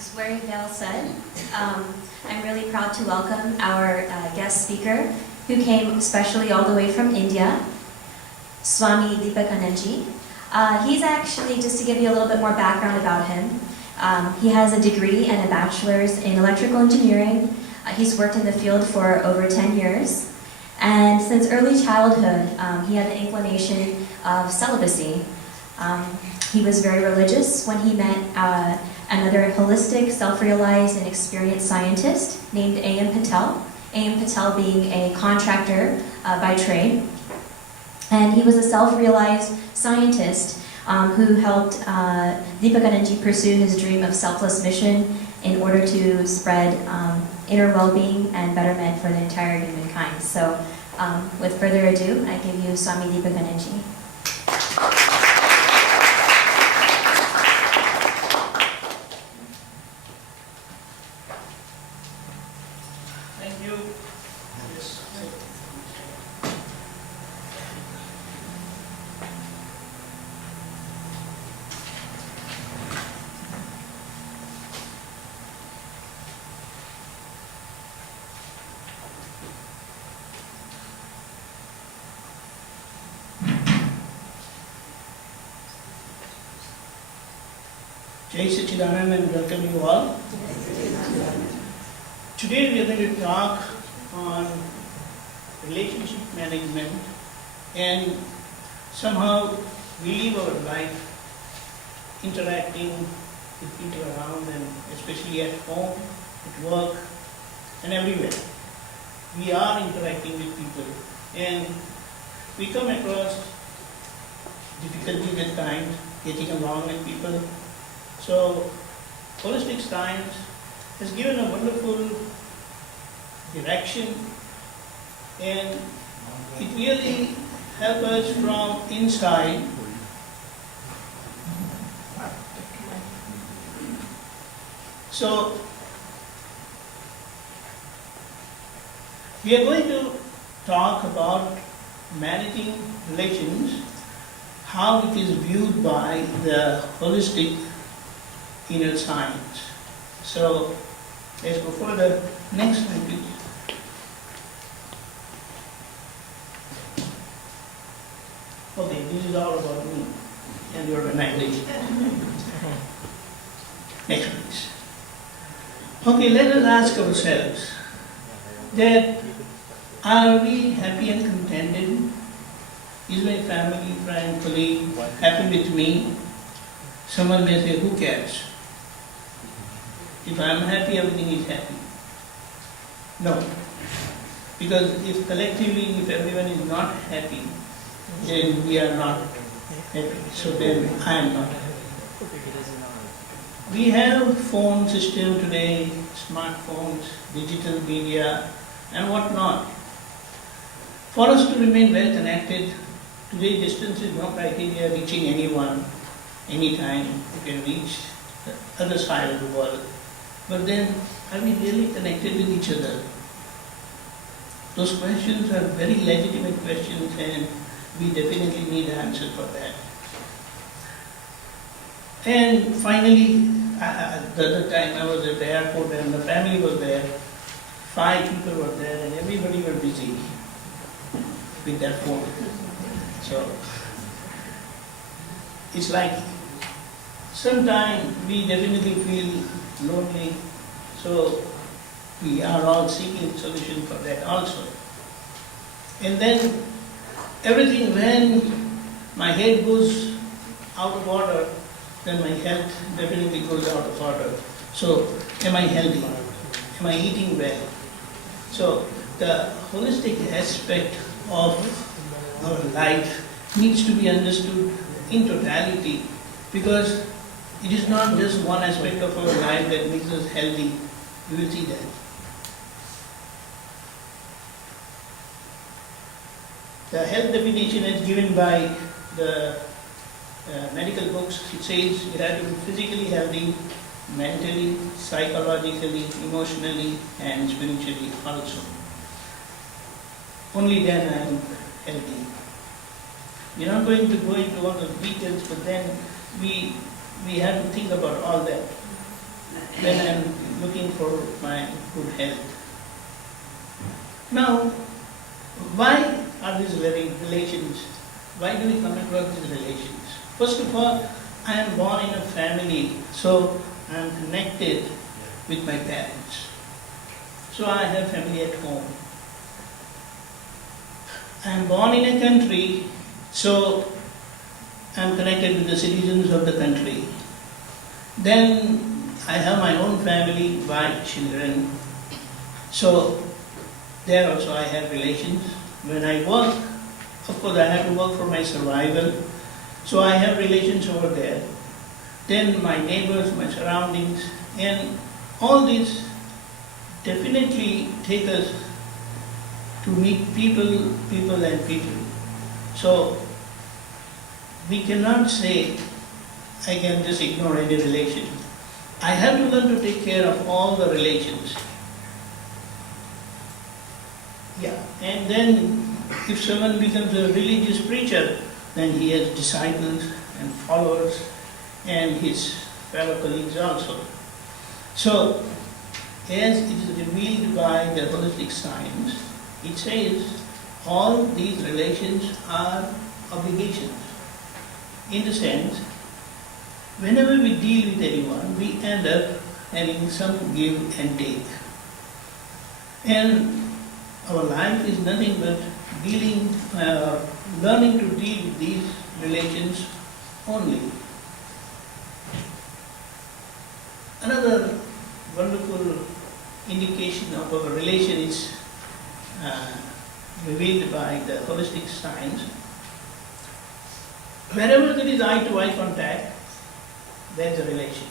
As very well said. I'm really proud to welcome our guest speaker, who came especially all the way from India, Swami Deepakanandji. He's actually, just to give you a little bit more background about him, he has a degree and a bachelor's in electrical engineering. He's worked in the field for over 10 years. And since early childhood, he had the inclination of celibacy. He was very religious when he met another holistic, self-realized, and experienced scientist named A.M. Patel. A.M. Patel being a contractor by trade. And he was a self-realized scientist who helped Deepakanandji pursue his dream of selfless mission in order to spread inner well-being and betterment for the entire humankind. So, with further ado, I give you Swami Deepakanandji. Thank you. Jai Sachidanand and welcome you all. Today we are going to talk on relationship management and somehow we live our life interacting with people around and especially at home, at work and everywhere. We are interacting with people and we come across difficulties at times getting along with people. So, holistic science has given a wonderful direction and it really helps us from inside. So, we are going to talk about managing relations, how it is viewed by the holistic inner science. So, let's go for the next slide, please. Okay, this is all about me and the organization. Next, please. Okay, let us ask ourselves that are we happy and contented? Is my family, friend, colleague happy with me? Someone may say, who cares? If I am happy, everything is happy. No. Because if collectively, if everyone is not happy, then we are not happy. So then I am not happy. We have phone system today, smartphones, digital media, and whatnot. For us to remain well connected, today distance is no criteria reaching anyone, anytime. You can reach the other side of the world. But then, are we really connected with each other? Those questions are very legitimate questions and we definitely need an answer for that. And finally, the other time I was at the airport and the family was there. 5 people were there and everybody were busy with their phone. So, it's like sometimes we definitely feel lonely, so we are all seeking solution for that also. And then everything, when my head goes out of order, then my health definitely goes out of order. So, am I healthy? Am I eating well? So, the holistic aspect of our life needs to be understood in totality, because it is not just one aspect of our life that makes us healthy. We will see that. The health definition is given by the medical books. It says you have to be physically healthy, mentally, psychologically, emotionally, and spiritually also. Only then I am healthy. We are not going to go into all the details, but then we have to think about all that. when I'm looking for my good health. Now, why are these relations? Why do we come across these relations? First of all, I am born in a family, so I am connected with my parents. So I have family at home. I am born in a country, so I am connected with the citizens of the country. Then I have my own family, wife, children. So there also I have relations. When I work, of course I have to work for my survival. So I have relations over there. Then my neighbors, my surroundings, and all these definitely take us to meet people and people. So we cannot say I can just ignore any relation. I have to learn to take care of all the relations. Yeah, and then if someone becomes a religious preacher, then he has disciples and followers and his fellow colleagues also. So, as it is revealed by the holistic science, it says all these relations are obligations. In the sense, whenever we deal with anyone, we end up having some give and take. And our life is nothing but learning to deal with these relations only. Another wonderful indication of our relation is revealed by the holistic science. Wherever there is eye-to-eye contact, there is a relation.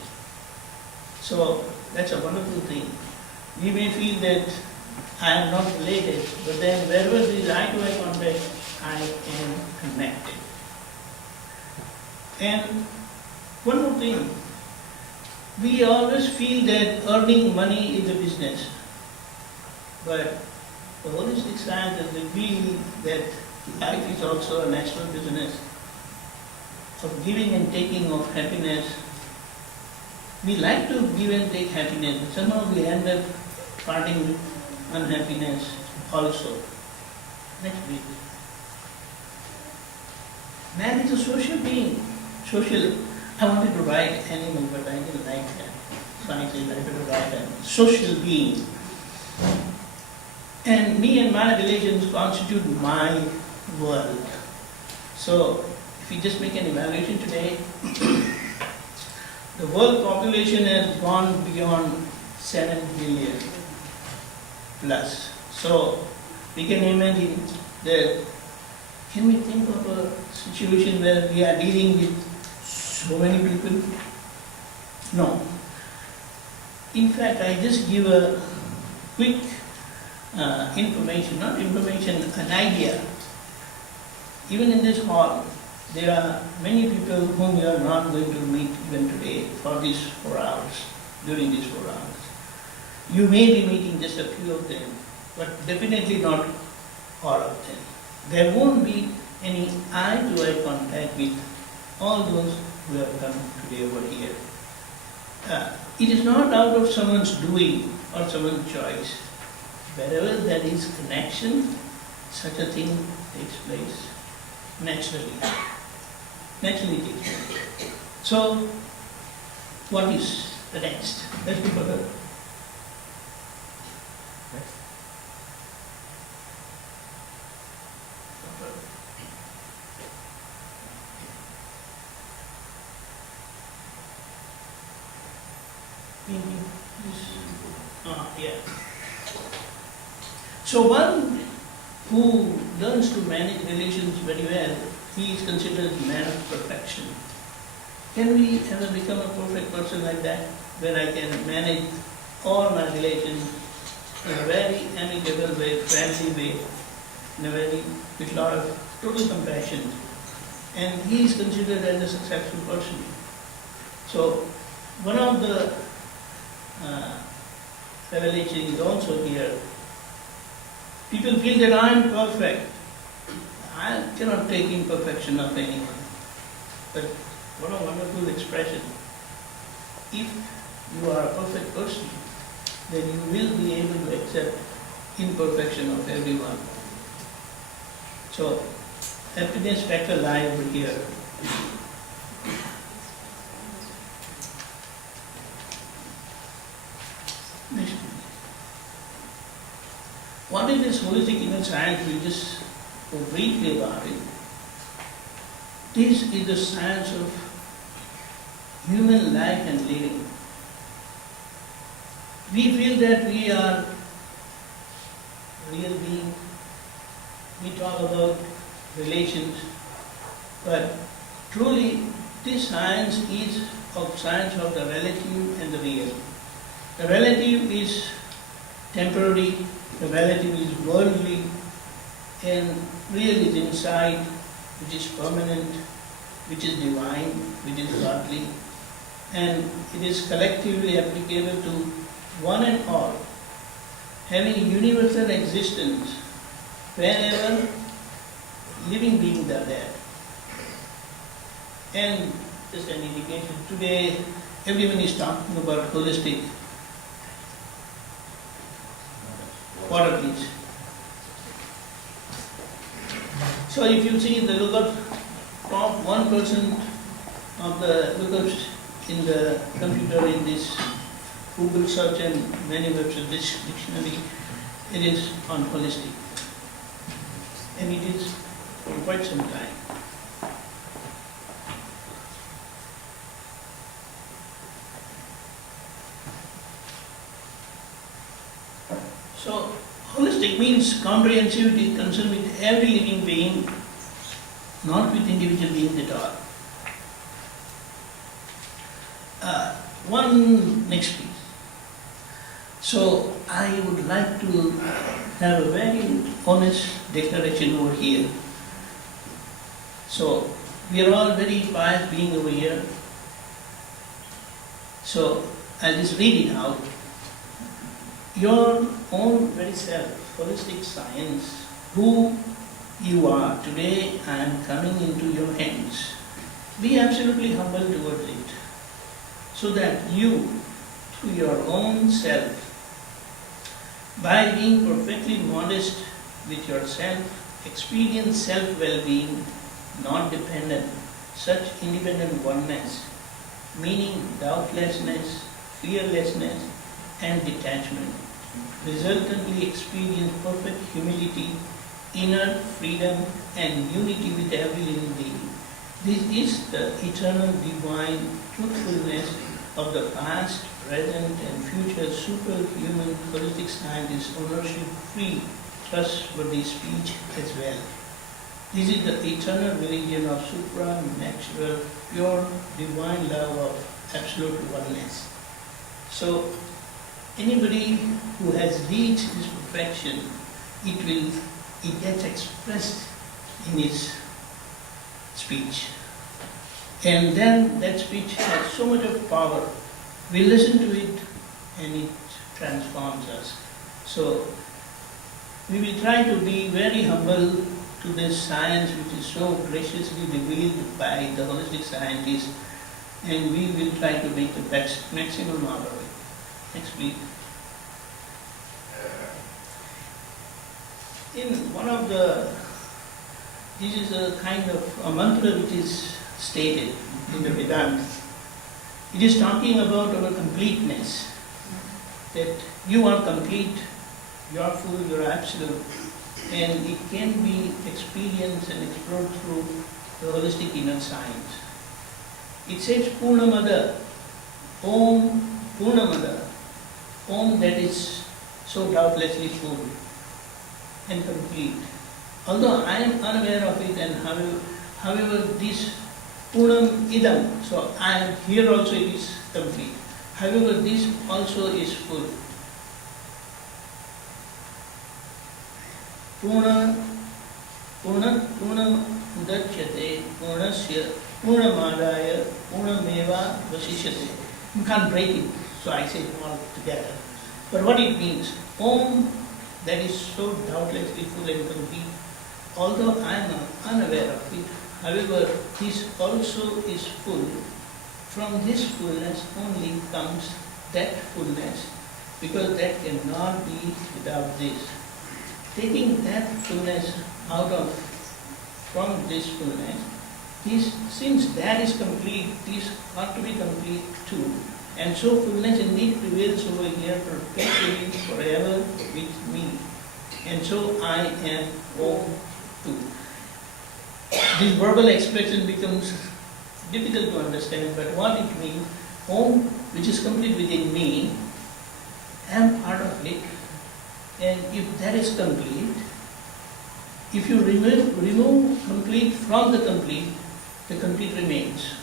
So that's a wonderful thing. We may feel that I am not related, but then wherever there is eye-to-eye contact, I am connected. And one more thing, we always feel that earning money is a business, but the holistic science has revealed that life is also a natural business of giving and taking of happiness. We like to give and take happiness, but somehow we end up parting with unhappiness also. Next week. Man is a social being. Social. I wanted to write animal, but I didn't like that. So I said I better write a social being. And me and my relations constitute my world. So if you just make an evaluation today, the world population has gone beyond 7 billion plus. So we can imagine that, can we think of a situation where we are dealing with so many people? No. In fact, I just give a quick information, not information, an idea. Even in this hall, there are many people whom we are not going to meet even today for these 4 hours, during these 4 hours. You may be meeting just a few of them, but definitely not all of them. There won't be any eye-to-eye contact with all those who have come today over here. It is not out of someone's doing or someone's choice. Wherever there is connection, such a thing takes place naturally. Naturally takes place. So, what is the next? Let's go further. Yeah. So one who learns to manage relations very well, he is considered a man of perfection. Can we ever become a perfect person like that, where I can manage all my relations in a very amicable way, friendly way, with a lot of total compassion, and he is considered as a successful person. So one of the revelation is also here. People feel that I am perfect. I cannot take imperfection of anyone. But what a wonderful expression. If you are a perfect person, then you will be able to accept imperfection of everyone. So, happiness factor lies over here. Next. What is this holistic inner science? We just go briefly about it. This is the science of human life and living. We feel that we are real beings. We talk about relations, but truly this science is of science of the relative and the real. The relative is temporary, the relative is worldly, and real is inside, which is permanent, which is divine, which is godly, and it is collectively applicable to one and all, having a universal existence wherever living beings are there. And just an indication, today everyone is talking about holistic. Water, please. So if you see the lookup, top 1% of the lookups in the computer in this Google search and many websites, this dictionary, it is on holistic. And it is for quite some time. So, holistic means comprehensivity, concerned with every living being, not with individual beings at all. Next please. So, I would like to have a very honest declaration over here. So, we are all very pious beings over here. So, I'll just read it out. Your own very self, holistic science, who you are today, I am coming into your hands. Be absolutely humble towards it, so that you, through your own self, by being perfectly modest with yourself, experience self-well-being, not dependent, such independent oneness, meaning doubtlessness, fearlessness, and detachment, resultantly experience perfect humility, inner freedom, and unity with every living being. This is the eternal divine truthfulness of the past, present, and future superhuman holistic scientist, ownership-free, trustworthy speech as well. This is the eternal religion of supernatural, pure, divine love of absolute oneness. So, anybody who has reached this perfection, it gets expressed in his speech. And then that speech has so much of power. We listen to it and it transforms us. So we will try to be very humble to this science which is so graciously revealed by the holistic scientists, and we will try to make the best maximum out of it. Next please. In one of this is a kind of a mantra which is stated in the Vedanta. It is talking about our completeness, that you are complete, you are full, you are absolute, and it can be experienced and explored through the holistic inner science. It says Purnamada, Om Purnamada, Om that is so doubtlessly full and complete. Although I am unaware of it, and however this Purnam Idam, so I am here also it is complete. However, this also is full. Purnam Udachyate, Purnasya, Purnamadaya, Purnameva Vasishyate. You can't break it, so I say it all together. But what it means, Om that is so doubtlessly full and complete, although I am unaware of it, however, this also is full. From this fullness only comes that fullness, because that cannot be without this. Taking that fullness out of, from this fullness, since that is complete, this ought to be complete too. And so fullness indeed prevails over here perpetually, forever with me. And so I am all too. This verbal expression becomes difficult to understand, but what it means, Om, which is complete within me, am part of it. And if that is complete, if you remove complete from the complete remains.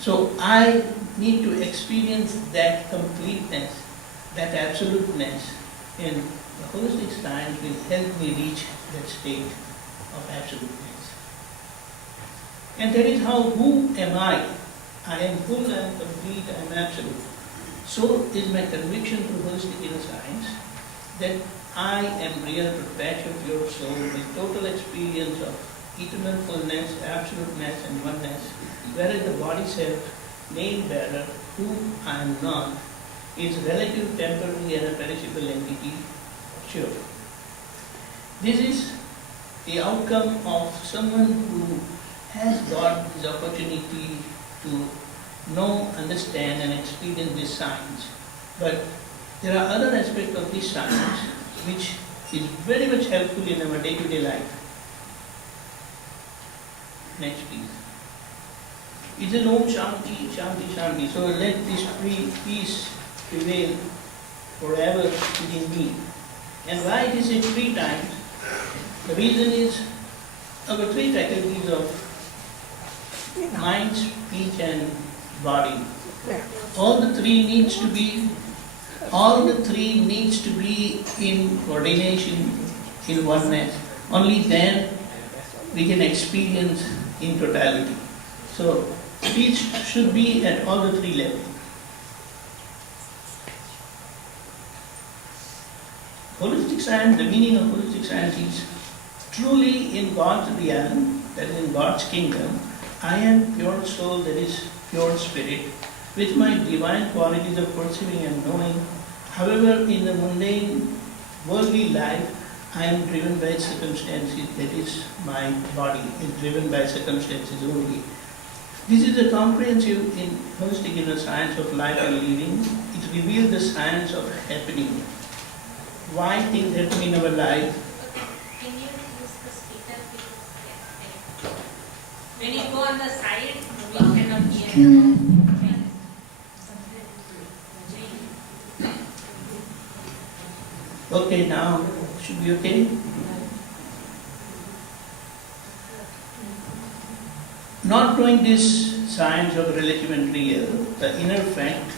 So I need to experience that completeness, that absoluteness, and the holistic science will help me reach that state of absoluteness. And that is how, who am I? I am full, I am complete, I am absolute. So is my conviction through holistic inner science that I am real, perpetual, pure soul with total experience of eternal fullness, absoluteness and oneness, whereas the body self, name bearer, who I am not, is relative, temporary and a perishable entity, sure. This is the outcome of someone who has got this opportunity to know, understand and experience this science. But there are other aspects of this science which is very much helpful in our day-to-day life. Next please. It says Om Shanti, Shanti, Shanti. So let this peace prevail forever within me. And why it is said 3 times? The reason is our 3 faculties of mind, speech and body. All the three needs to be in coordination, in oneness. Only then we can experience in totality. So speech should be at all the 3 levels. Holistic science, the meaning of holistic science is truly in God's realm, that is in God's kingdom, I am pure soul, that is pure spirit, with my divine qualities of perceiving and knowing. However, in the mundane, worldly life, I am driven by circumstances, that is my body is driven by circumstances only. This is a comprehensive in holistic inner science of life and living. It reveals the science of happening. Why things happen in our life. Can you use the speaker because when you go on the side, we cannot hear. Okay, now should be okay? Not knowing this science of relative and real, the inner fact,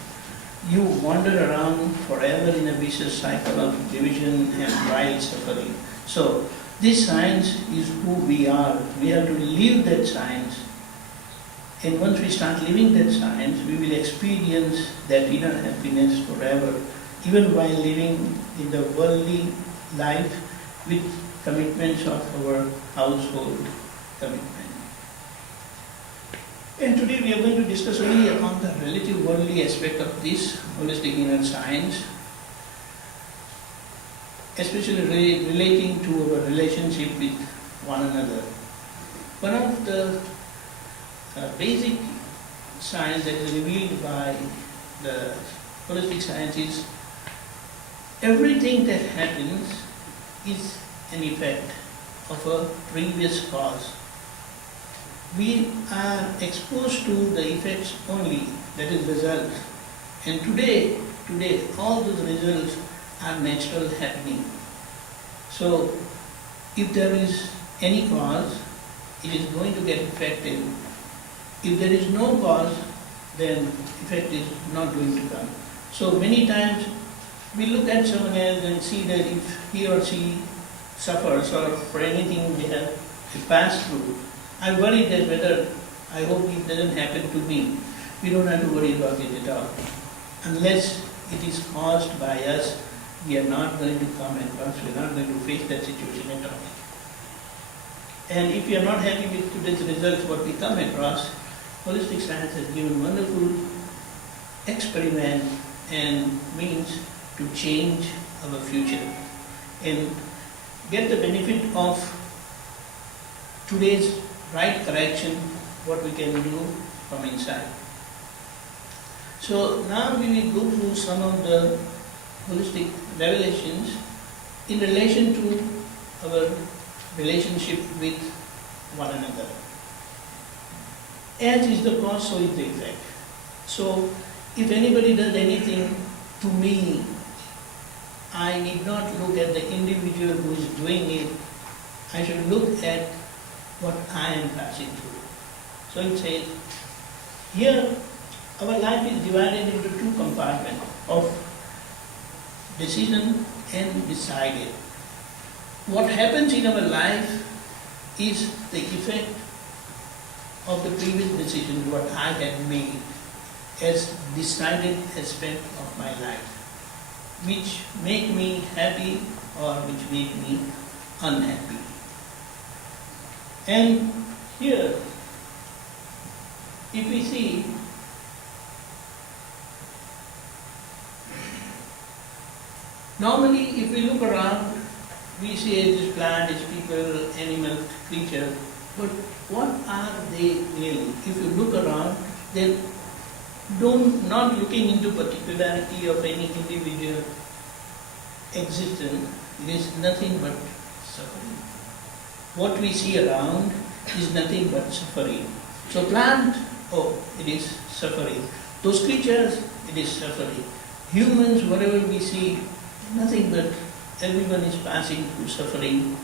you wander around forever in a vicious cycle of division and wild suffering. So, this science is who we are. We have to live that science. And once we start living that science, we will experience that inner happiness forever, even while living in the worldly life with commitments of our household commitment. And today we are going to discuss only on the relative worldly aspect of this holistic inner science, especially relating to our relationship with one another. One of the basic science that is revealed by the holistic science is everything that happens is an effect of a previous cause. We are exposed to the effects only, that is results. And today, all those results are natural happening. So, if there is any cause, it is going to get affected. If there is no cause, then effect is not going to come. So many times we look at someone else and see that if he or she suffers or for anything they have passed through, I worry that whether, I hope it doesn't happen to me. We don't have to worry about it at all. Unless it is caused by us, we are not going to come across, we are not going to face that situation at all. And if we are not happy with today's results, what we come across, holistic science has given wonderful experiment and means to change our future and get the benefit of today's right correction, what we can do from inside. So now we will go through some of the holistic revelations in relation to our relationship with one another. As is the cause, so is the effect. So if anybody does anything to me, I need not look at the individual who is doing it. I should look at what I am passing through. So it says, here our life is divided into two compartments of decision and decided. What happens in our life is the effect of the previous decision, what I had made as decided aspect of my life, which make me happy or which make me unhappy. And here, if we see, normally if we look around, we see this plant, this people, animal, creature, but what are they really? If you look around, then not looking into particularity of any individual existence, it is nothing but suffering. What we see around is nothing but suffering. So plant, oh, it is suffering. Those creatures, it is suffering. Humans, whatever we see, nothing but everyone is passing through suffering.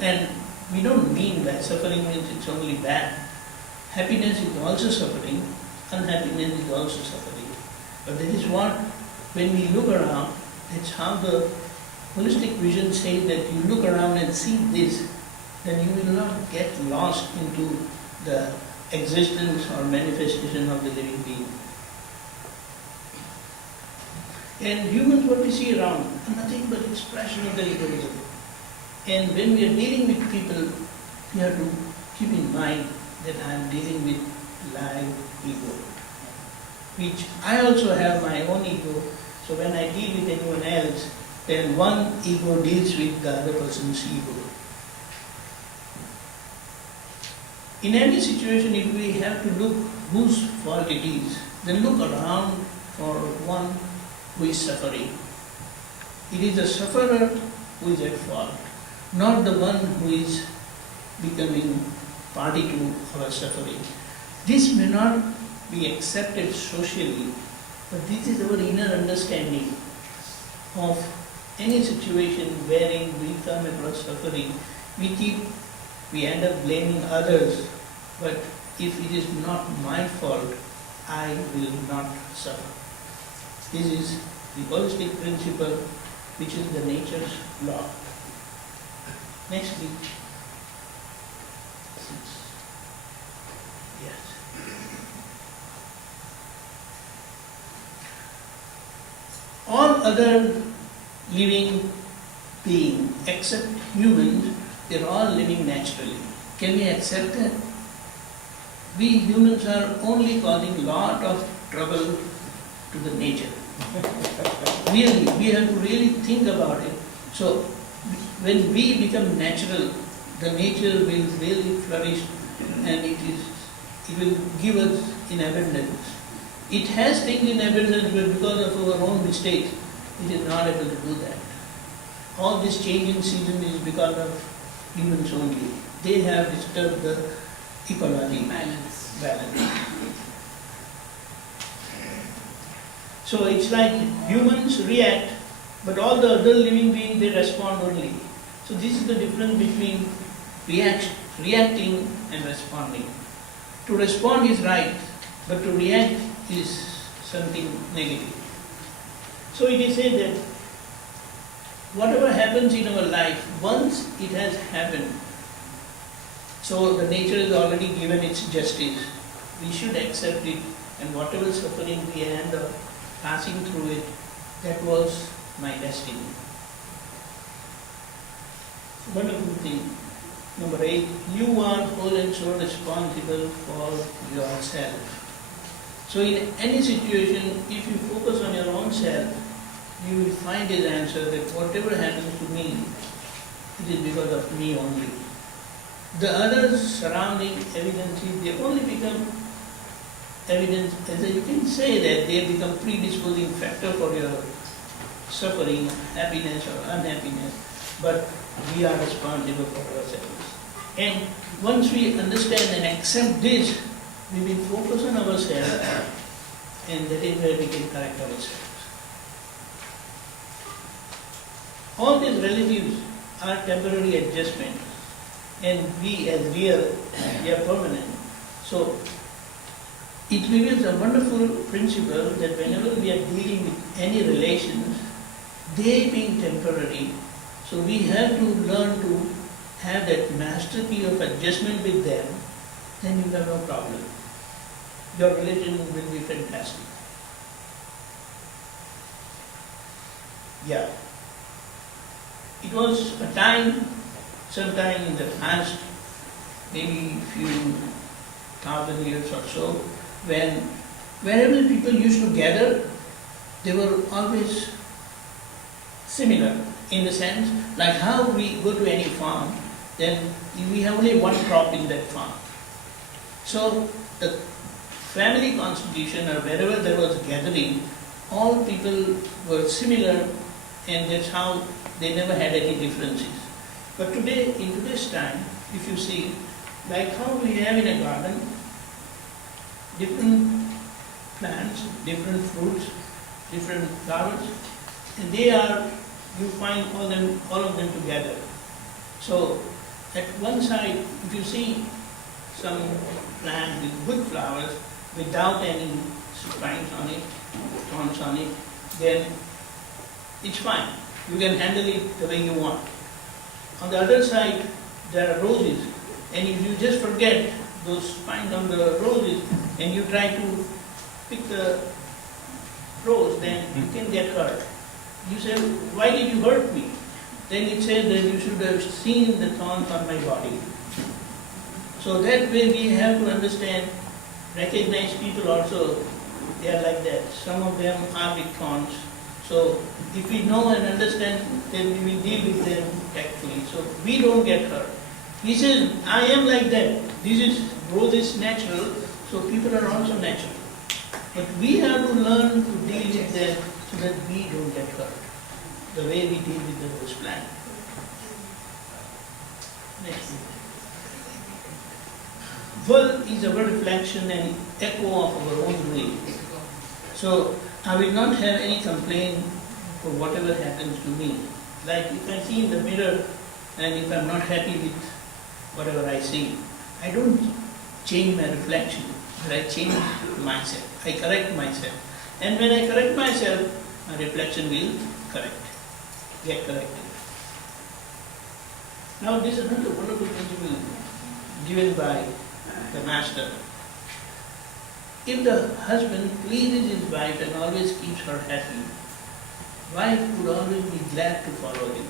And we don't mean that suffering means it's only bad. Happiness is also suffering, unhappiness is also suffering. But that is what, when we look around, that's how the holistic vision says that you look around and see this, then you will not get lost into the existence or manifestation of the living being. And humans, what we see around, are nothing but expression of the egoism. And when we are dealing with people, we have to keep in mind that I am dealing with live ego, which I also have my own ego. So when I deal with anyone else, then one ego deals with the other person's ego. In any situation, if we have to look whose fault it is, then look around for one who is suffering. It is the sufferer who is at fault, not the one who is becoming party to our suffering. This may not be accepted socially, but this is our inner understanding of any situation wherein we come across suffering. We end up blaming others, but if it is not my fault, I will not suffer. This is the holistic principle, which is the nature's law. Next please. Yes. All other living beings except humans, they are all living naturally. Can we accept that? We humans are only causing lot of trouble to the nature. Really, we have to really think about it. So, when we become natural, the nature will really flourish and it will give us in abundance. It has things in abundance, but because of our own mistakes, it is not able to do that. All this change in season is because of humans only. They have disturbed the ecology. Balance. So it's like humans react, but all the other living beings, they respond only. So this is the difference between reacting and responding. To respond is right, but to react is something negative. So it is said that whatever happens in our life, once it has happened, so the nature has already given its justice. We should accept it, and whatever suffering we end up passing through it, that was my destiny. Wonderful thing. Number 8, you are whole and so responsible for yourself. So in any situation, if you focus on your own self, you will find his answer that whatever happens to me, it is because of me only. The others surrounding evidences, they only become evidence, as you can say that they become predisposing factor for your suffering, happiness or unhappiness, but we are responsible for ourselves. And once we understand and accept this, we will focus on ourselves, and that is where we can correct ourselves. All these relatives are temporary adjustments, and we as real, they are permanent. So it reveals a wonderful principle that whenever we are dealing with any relations, they being temporary, so we have to learn to have that master key of adjustment with them, then you have no problem. Your relation will be fantastic. Yeah. It was a time, sometime in the past, maybe few thousand years or so, when wherever people used to gather, they were always similar in the sense, like how we go to any farm, then we have only one crop in that farm. So the family constitution or wherever there was gathering, all people were similar, and that's how they never had any differences. But today, in today's time, if you see, like how we have in a garden, different plants, different fruits, different flowers, and they are, you find all of them together. So at one side, if you see some plant with good flowers, without any spines on it, thorns on it, then it's fine. You can handle it the way you want. On the other side, there are roses, and if you just forget those spines on the roses, and you try to pick the rose, then you can get hurt. You say, why did you hurt me? Then it says that you should have seen the thorns on my body. So that way we have to understand, recognize people also, they are like that. Some of them are with thorns. So if we know and understand, then we will deal with them tactfully. So we don't get hurt. He says, I am like that. Rose is natural, so people are also natural. But we have to learn to deal with them so that we don't get hurt, the way we deal with the rose plant. Next. World is our reflection and echo of our own dream. So I will not have any complaint for whatever happens to me. Like if I see in the mirror and if I'm not happy with whatever I see, I don't change my reflection, but I change myself. I correct myself. And when I correct myself, my reflection will get corrected. Now this is another wonderful principle given by the master. If the husband pleases his wife and always keeps her happy, wife would always be glad to follow him.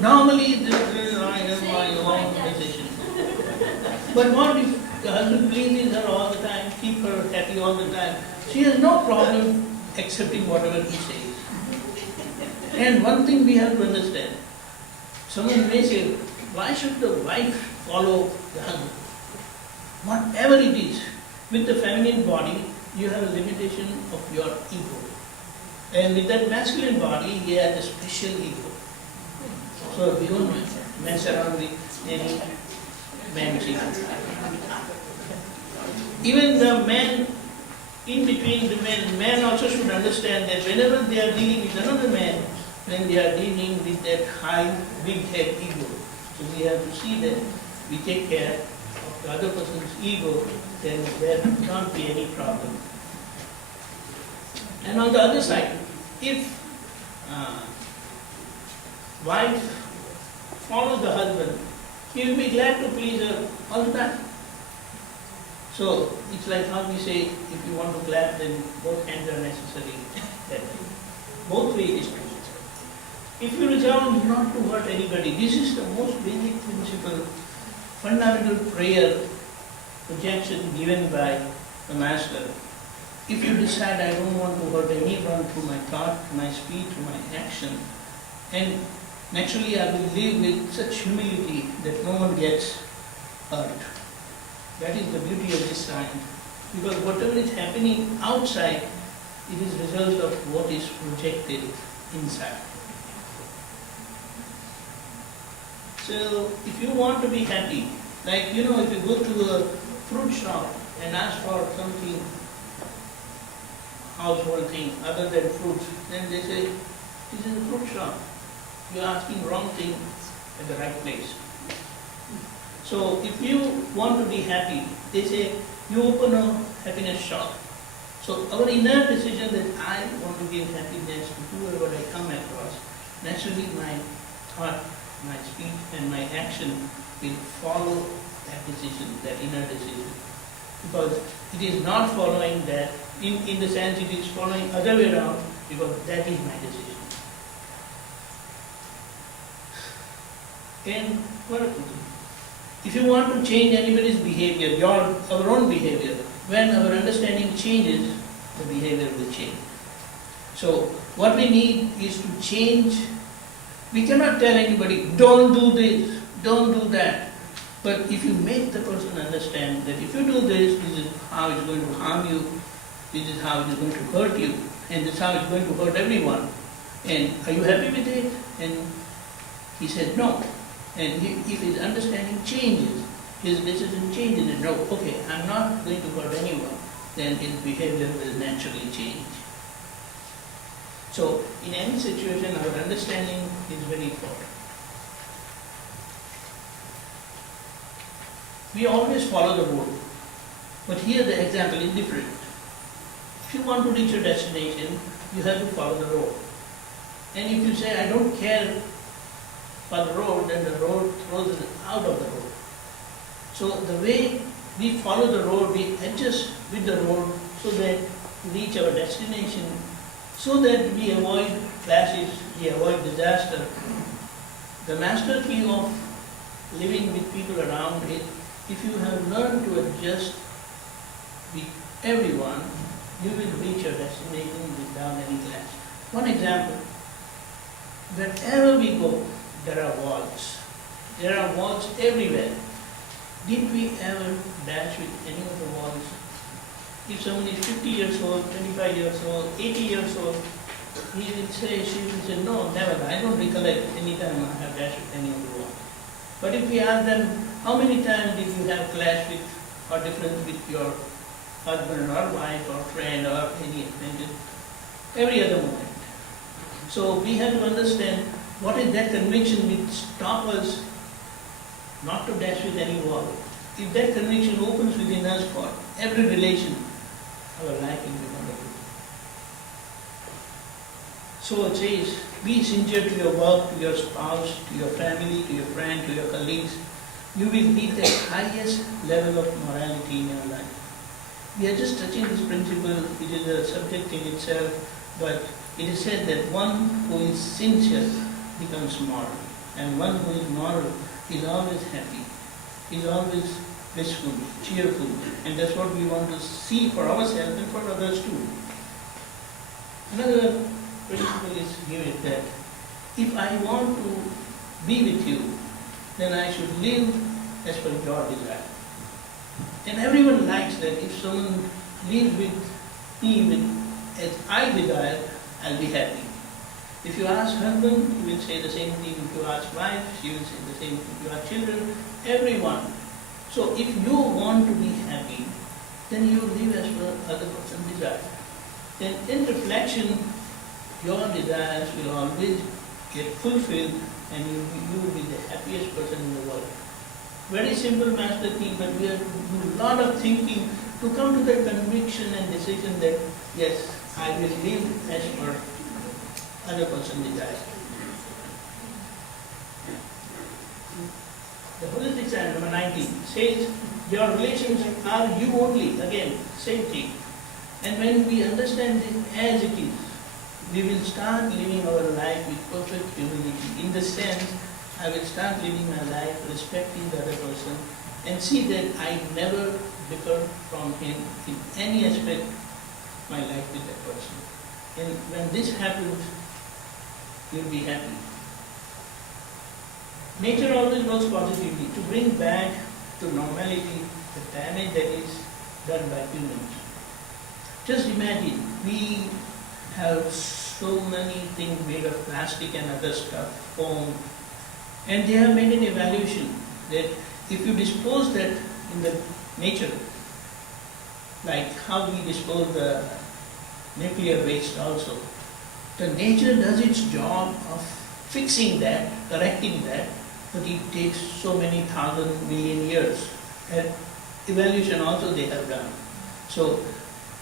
Normally this is I have my own decision. But what if the husband pleases her all the time, keep her happy all the time? She has no problem accepting whatever he says. And one thing we have to understand, someone may say, why should the wife follow the husband? Whatever it is, with the feminine body, you have a limitation of your ego. And with that masculine body, he has a special ego. So we don't mess around with any man's ego. Even the men, in between the men also should understand that whenever they are dealing with another man, then they are dealing with that high, big head ego. So we have to see that we take care of the other person's ego, then there can't be any problem. And on the other side, if wife follows the husband, he will be glad to please her all the time. So it's like how we say, if you want to clap, then both hands are necessary. Both ways it is necessary. If you resolve not to hurt anybody, this is the most basic principle, fundamental prayer projection given by the Master, if you decide I don't want to hurt anyone through my thought, my speech, or my action, and naturally I will live with such humility that no one gets hurt. That is the beauty of this sign. Because whatever is happening outside, it is result of what is projected inside. So if you want to be happy, like if you go to a fruit shop and ask for something, household thing other than fruits, then they say, this is a fruit shop. You are asking wrong thing at the right place. So if you want to be happy, they say, you open a happiness shop. So our inner decision that I want to give happiness to whoever I come across, naturally my thought, my speech and my action will follow that decision, that inner decision. Because it is not following that, in the sense it is following other way around, because that is my decision. And what if you want to change anybody's behavior, our own behavior, when our understanding changes, the behavior will change. So what we need is to change. We cannot tell anybody, don't do this, don't do that. But if you make the person understand that if you do this, this is how it's going to harm you, this is how it is going to hurt you, and this is how it's going to hurt everyone. And are you happy with it? And he said no. And if his understanding changes, his decision changes, and no, okay, I'm not going to hurt anyone, then his behavior will naturally change. So, in any situation, our understanding is very important. We always follow the road, but here the example is different. If you want to reach your destination, you have to follow the road. And if you say, I don't care for the road, then the road throws us out of the road. So the way we follow the road, we adjust with the road so that we reach our destination, so that we avoid clashes, we avoid disaster. The master key of living with people around is, if you have learned to adjust with everyone, you will reach your destination without any clash. One example, wherever we go, there are walls. There are walls everywhere. Did we ever dash with any of the walls? If someone is 50 years old, 25 years old, 80 years old, he will say, she will say, no, never. I don't recollect any time I have dashed with any of the walls. But if we ask them, how many times did you have clash with or difference with your husband or wife or friend or any acquaintance? Every other moment. So we have to understand what is that conviction which stops us not to dash with any wall. If that conviction opens within us for every relation, our life will be wonderful. So it says, be sincere to your work, to your spouse, to your family, to your friend, to your colleagues. You will reach the highest level of morality in your life. We are just touching this principle, it is a subject in itself, but it is said that one who is sincere becomes moral, and one who is moral is always happy, is always blissful, cheerful, and that's what we want to see for ourselves and for others too. Another principle is given that if I want to be with you, then I should live as per your desire. And everyone likes that if someone lives with me as I desire, I'll be happy. If you ask husband, he will say the same thing. If you ask wife, she will say the same thing. If you ask children, everyone. So if you want to be happy, then you live as per other person's desire. Then in reflection, your desires will always get fulfilled and you will be the happiest person in the world. Very simple master key, but we have to do a lot of thinking to come to that conviction and decision that yes, I will live as per other person's desire. The holistic side, number 19, says your relations are you only. Again, same thing. And when we understand this as it is, we will start living our life with perfect humility. In the sense, I will start living my life respecting the other person and see that I never differ from him in any aspect of my life with that person. And when this happens, you'll be happy. Nature always works positively to bring back to normality the damage that is done by humans. Just imagine, we have so many things made of plastic and other stuff, foam, and they have made an evaluation that if you dispose that in the nature, like how we dispose the nuclear waste also, the nature does its job of fixing that, correcting that, but it takes so many thousand million years. And evaluation also they have done. So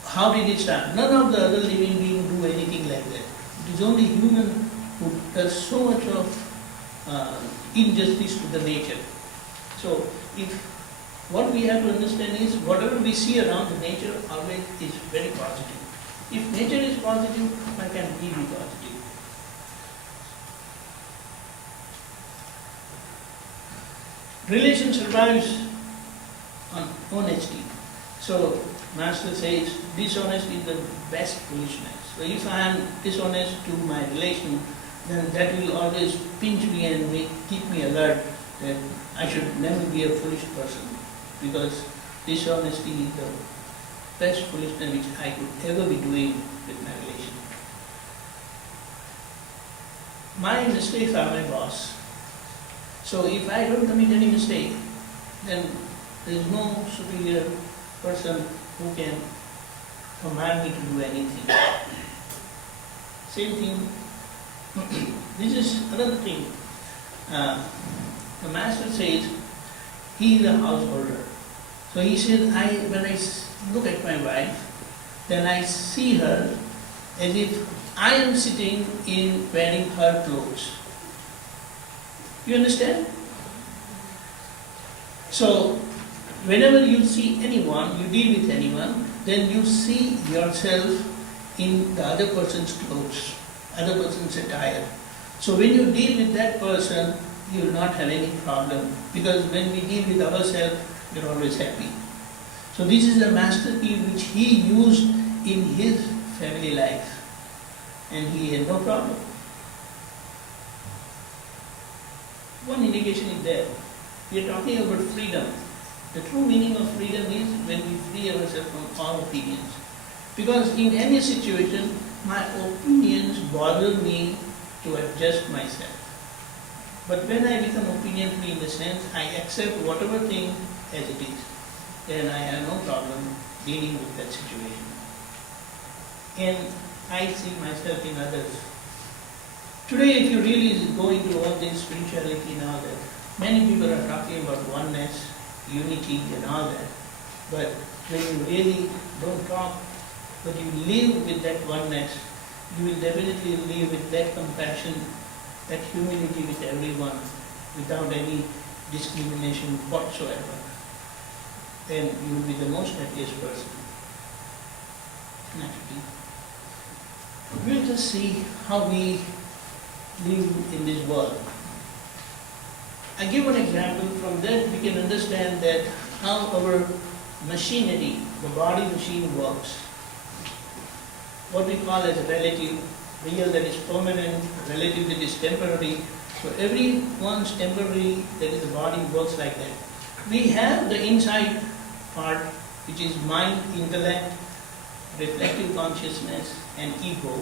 how did it start? None of the other living beings do anything like that. It is only human who does so much of injustice to the nature. So if what we have to understand is whatever we see around the nature always is very positive. If nature is positive, one can be positive. Relation survives on honesty. So Master says dishonesty is the best foolishness. So if I am dishonest to my relation, then that will always pinch me and keep me alert that I should never be a foolish person, because dishonesty is the best foolishness which I could ever be doing with my relation. My mistakes are my boss. So if I don't commit any mistake, then there is no superior person who can command me to do anything. Same thing, this is another thing. The Master says he is a householder. So he says, when I look at my wife, then I see her as if I am sitting in wearing her clothes. You understand? So whenever you see anyone, you deal with anyone, then you see yourself in the other person's clothes, other person's attire. So when you deal with that person, you will not have any problem, because when we deal with ourselves, we are always happy. So this is a masterpiece which he used in his family life, and he had no problem. One indication is there. We are talking about freedom. The true meaning of freedom is when we free ourselves from all opinions. Because in any situation, my opinions bother me to adjust myself. But when I become opinion free in the sense I accept whatever thing as it is, then I have no problem dealing with that situation. And I see myself in others. Today, if you really go into all this spirituality and all that, many people are talking about oneness, unity and all that. But when you really don't talk, but you live with that oneness, you will definitely live with that compassion, that humility with everyone, without any discrimination whatsoever. Then you will be the most happiest person. Naturally. We'll just see how we live in this world. I give an example. From that we can understand that how our machinery, the body machine works. What we call as relative, real that is permanent, relative that is temporary. So everyone's temporary, that is the body works like that. We have the inside part, which is mind, intellect, reflective consciousness and ego.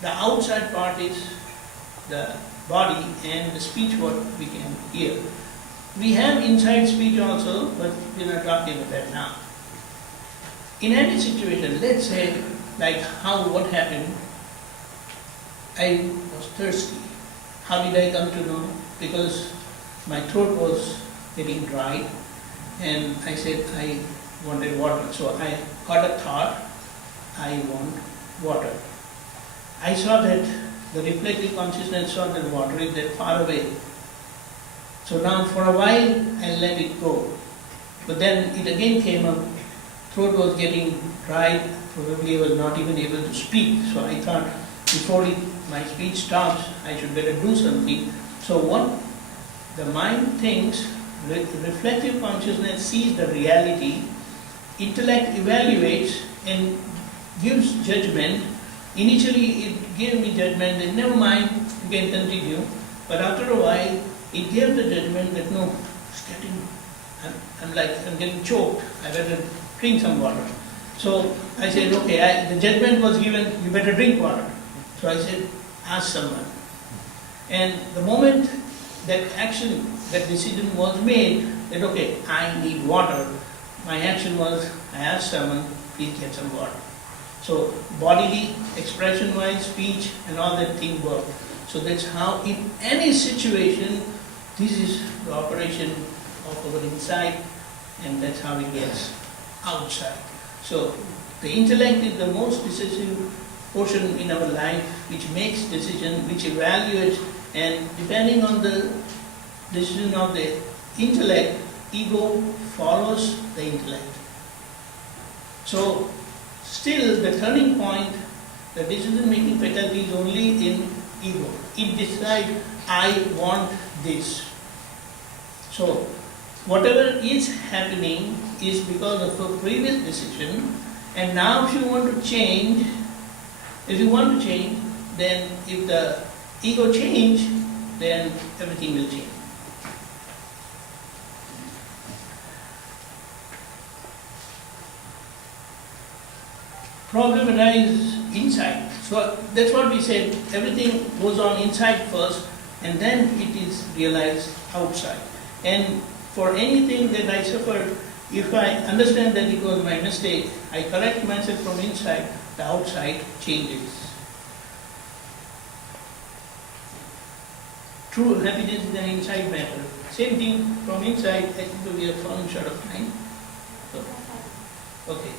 The outside part is the body and the speech what we can hear. We have inside speech also, but we are not talking about that now. In any situation, let's say like what happened, I was thirsty. How did I come to know? Because my throat was getting dry and I said I wanted water. So I got a thought, I want water. I saw that the reflective consciousness saw that water is that far away. So now for a while I let it go. But then it again came up, throat was getting dry, probably I was not even able to speak. So I thought before my speech stops, I should better do something. So what the mind thinks, reflective consciousness sees the reality intellect evaluates and gives judgment. Initially it gave me judgment that never mind, you can continue. But after a while, it gave the judgment that no, it's getting, I'm getting choked. I better drink some water. So I said, okay, the judgment was given, you better drink water. So I said, ask someone. And the moment that action, that decision was made, that okay, I need water, my action was, I asked someone, please get some water. So bodily, expression-wise, speech, and all that thing worked. So that's how in any situation, this is the operation of our inside, and that's how it gets outside. So the intellect is the most decisive portion in our life, which makes decision, which evaluates, and depending on the decision of the intellect, ego follows the intellect. So still the turning point, the decision-making faculty is only in ego. It decides, I want this. So whatever is happening is because of a previous decision, and now if you want to change, then if the ego change, then everything will change. Problem arises inside. So that's what we said, everything goes on inside first, and then it is realized outside. And for anything that I suffered, if I understand that it was my mistake, I correct myself from inside, the outside changes. True happiness is an inside matter. Same thing from inside. I think we are falling short of time. So, okay.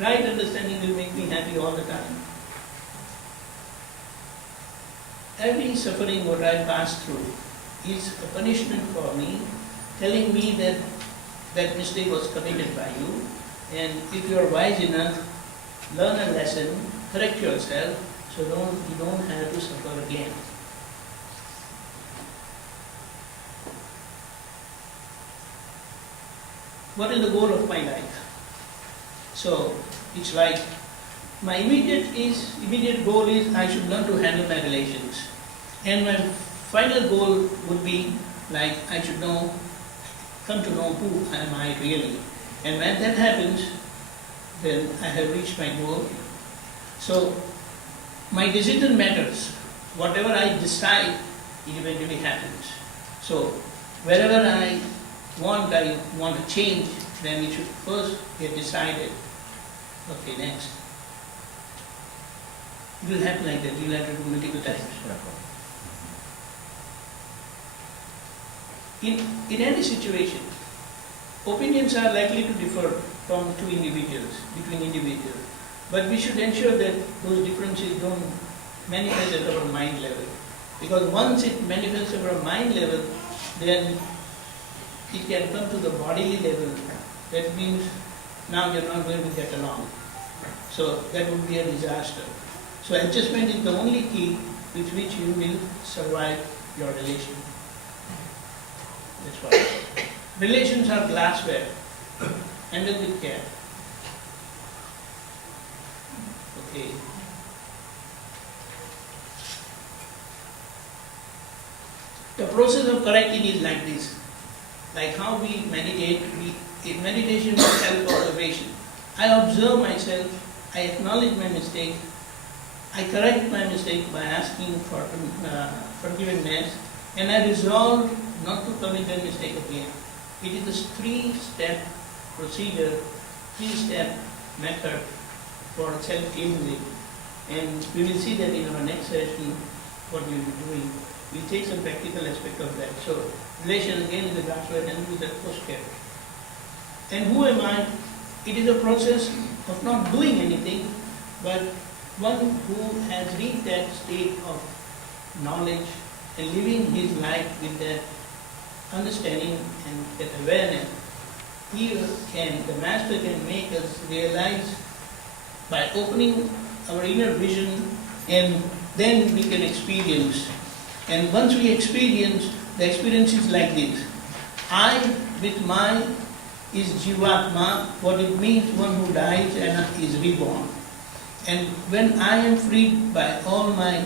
Right understanding will make me happy all the time. Every suffering what I pass through is a punishment for me, telling me that that mistake was committed by you, and if you are wise enough, learn a lesson, correct yourself, so you don't have to suffer again. What is the goal of my life? So it's like my immediate goal is I should learn to handle my relations, and my final goal would be like I should come to know who am I really, and when that happens, then I have reached my goal. So my decision matters. Whatever I decide, it eventually happens. So wherever I want to change, then it should first get decided. Okay, next. It will happen like that. You will have to do multiple times. In any situation, opinions are likely to differ from between individuals. But we should ensure that those differences don't manifest at our mind level. Because once it manifests at our mind level, then it can come to the bodily level. That means now you're not going to get along. So that would be a disaster. So adjustment is the only key with which you will survive your relation. That's why. Relations are glassware. Handle with care. Okay. The process of correcting is like this. Like how we meditate, in meditation is self-observation. I observe myself, I acknowledge my mistake, I correct my mistake by asking for forgiveness, and I resolve not to commit that mistake again. It is a three-step procedure, three-step method for self-cleansing. And we will see that in our next session, what we will be doing. We'll take some practical aspect of that. So, relation again is the glassware and with the post-care. And who am I? It is a process of not doing anything, but one who has reached that state of knowledge and living his life with that understanding and that awareness. The Master can make us realize by opening our inner vision, and then we can experience. And once we experience, the experience is like this. I, with my is Jivatma, what it means one who dies and is reborn. And when I am freed by all my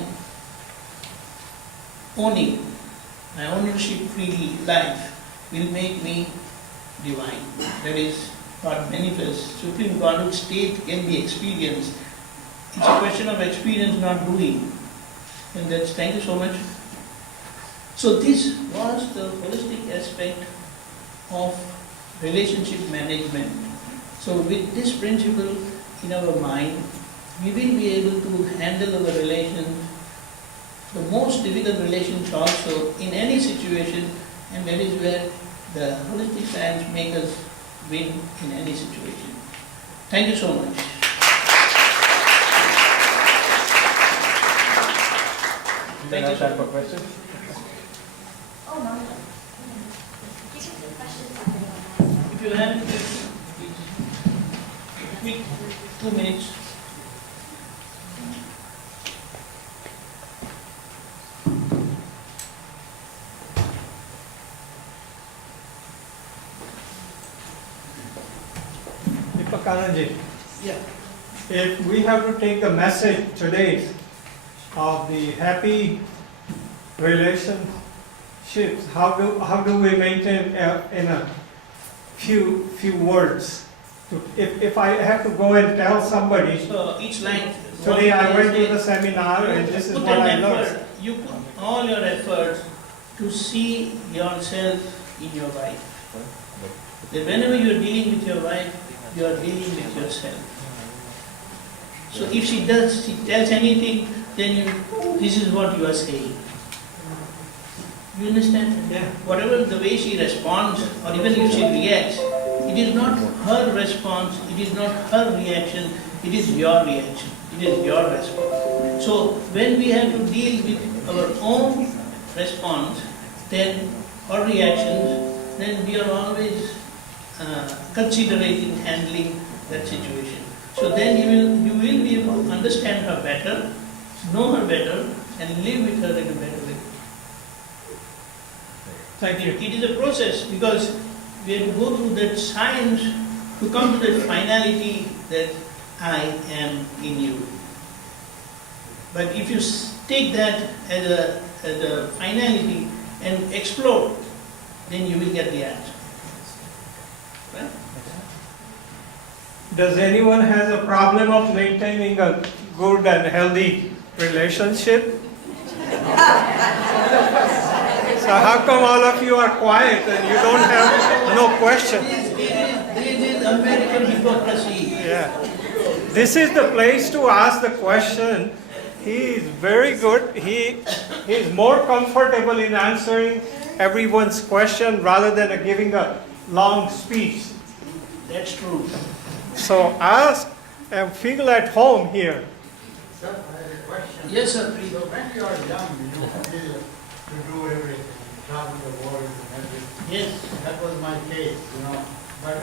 owning, my ownership free life will make me divine. That is God manifests. Supreme Godhood state can be experienced. It's a question of experience, not doing. And that's, thank you so much. So this was the holistic aspect of relationship management. So with this principle in our mind, we will be able to handle our relations, the most difficult relations also in any situation, and that is where the holistic science makes us win in any situation. Thank you so much. Thank you, sir, for questions. Oh, no. You can do questions on the If you have any questions, please. Quick, 2 minutes. Deepakanandji, Yeah. if we have to take the message today of the happy relationships, how do we maintain in a few words? If I have to go and tell somebody, So each line. today I went to the seminar and this is Put what an I learned. effort. You put all your efforts to see yourself in your wife. That whenever you are dealing with your wife, you are dealing with yourself. So if she tells anything, then this is what you are saying. You understand? Yeah. Whatever the way she responds, or even if she reacts, it is not her response, it is not her reaction, it is your reaction, it is your response. So when we have to deal with our own response, then or reactions, then we are always considerating handling that situation. So then you will be able to understand her better, know her better, and live with her in a better way. Thank you. It is a process because we have to go through that science to come to that finality that I am in you. But if you take that as a finality and explore, then you will get the answer. Right? Does anyone has a problem of maintaining a good and healthy relationship? So how come all of you are quiet and you don't have no question? This is American hypocrisy. Yeah. This is the place to ask the question. He is very good. He is more comfortable in answering everyone's question rather than giving a long speech. That's true. So ask and feel at home here. Sir, I have a question. Yes, sir, please. So when you are young, you feel to do everything, travel the world and everything. Yes. That was my case, you know. But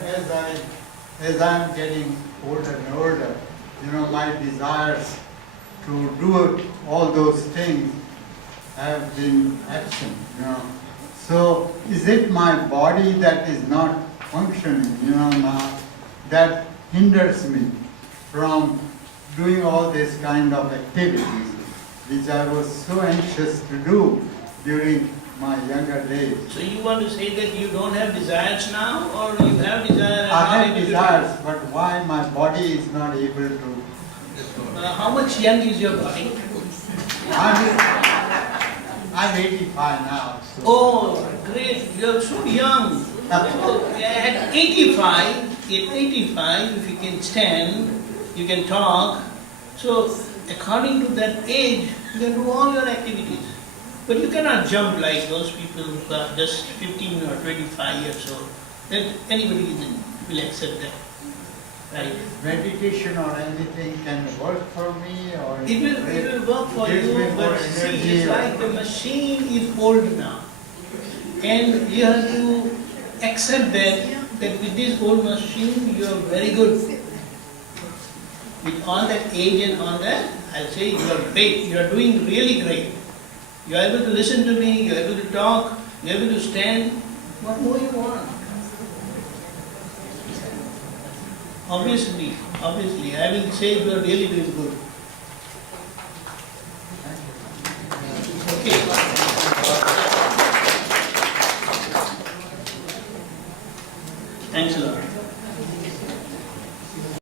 as I'm getting older and older, you know, my desires to do all those things have been absent, you know. So is it my body that is not functioning, you know, now, that hinders me from doing all this kind of activities, which I was so anxious to do during my younger days. So you want to say that you don't have desires now, or you have desires? and I not have able to do desires, but why my body is not able to? it? How much young is your body? I'm 85 now. So. Oh, great! You're so young. So at 85, if you can stand, you can talk. So according to that age, you can do all your activities. But you cannot jump like those people who are just 15 or 25 years old. That anybody will accept that. Right? Meditation or anything can work for me, or It will work for gives you, me more but see, energy it's or- like the machine is old now. And you have to accept that with this old machine, you are very good. With all that age and all that, I'll say you are great, you are doing really great. You are able to listen to me, you are able to talk, you are able to stand. What more you want? Obviously, I will say you are really doing good. Okay. Thanks a lot.